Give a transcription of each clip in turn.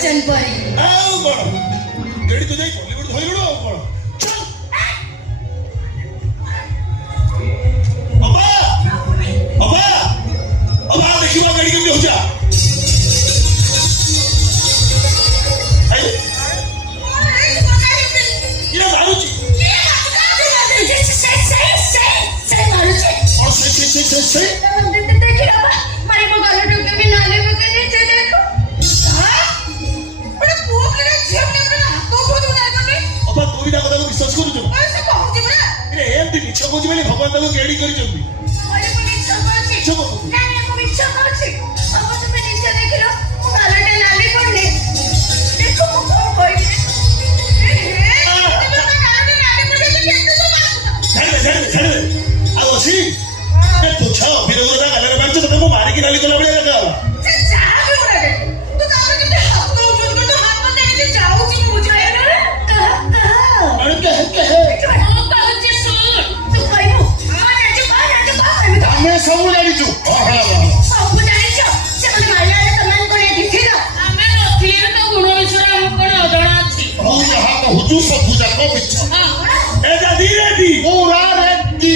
बच्चन परी ଆଉ କଣ ଏଠି ତୁ ଯାଇ ବଲିଉଡ ଧରିବୁଡ ଆଉ କଣ ଅବା ଅବା ଅବା ଦେଖିବ ଗାଡି କେମିତି ହଉଚା ଇଏ ମାରୁଛି ସେ ଅବା ତୁ ବି ତା କଥାକୁ ବିଶ୍ୱାସ କରୁଛୁ ଏମିତି ମିଛ କହୁଛି ବୋଲି ଭଗବାନ ତାକୁ କେଡି କରିଛନ୍ତି ମିଛ କହୁଛୁ ଛାଡ଼ିଦେ ଆଉ ଅଛି ତୁଚ୍ଛ ବିରୋଧତା ଗାଲରେ ମାରିଛ ତତେ ମୁଁ ମାରିକି ନାଲି କଲା ଭଳିଆ ଦେଖା ଆମେ ସବୁ ଜାଣିଛୁ ମୁଁ ଯାହା କହୁଛୁ ସବୁ ଯାକ ମିଛ ଏ ଦାଦି ରେଡି ପୁରା ରେଡି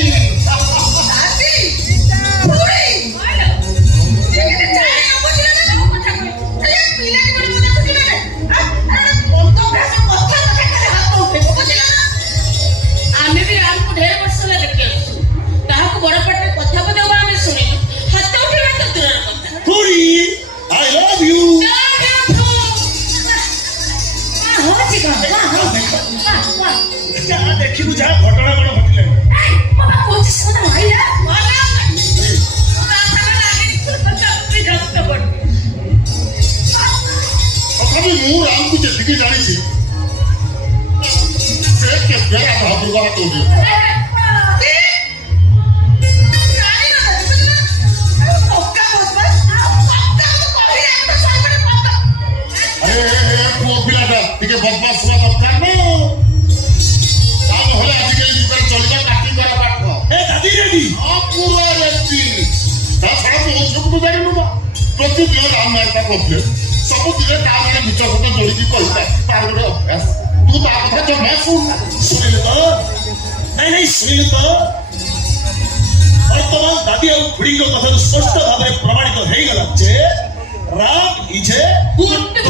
ଦେଖିବୁ ଯାହା ଘଟଣା କଣ ଘଟିଲାଣି ତଥାପି ମୁଁ ରାମକୁ ଯେତିକି ଜାଣିଛି ସେ କେବେ ମହାପ୍ରଭୁ ହାତ ପୁଅ ପିଲାଟା ଟିକେ ବଦମାସ ହବା ଦରକାର ନହେଲେ ଆଜିକାଲି ଯୁଗରେ ଚଳିବା କାଟି କରା ପାଠ ଏ ଦାଦି ରେଡି ପୁରା ରେଡି ତା ଛଡା ତୁ ସବୁ ଜାଣିନୁ ନା ପ୍ରତିଦିନ ରାମ ନାୟକ କରୁଥିଲେ ସବୁଦିନେ ତା ମାନେ ମିଛ କଥା ଯୋଡ଼ିକି କହିବା ତାର ଗୋଟେ ଅଭ୍ୟାସ ତୁ ତା କଥା ଜମା ଶୁଣିଲୁ ତ ନାଇଁ ଶୁଣିଲୁ ତ ବର୍ତ୍ତମାନ ଦାଦି ଆଉ ଖୁଡିଙ୍କ କଥାରୁ ସ୍ପଷ୍ଟ ଭାବରେ ପ୍ରମାଣିତ ହେଇଗଲା ଯେ ରାମ ଇଜ୍ ଏ ଗୁଡ୍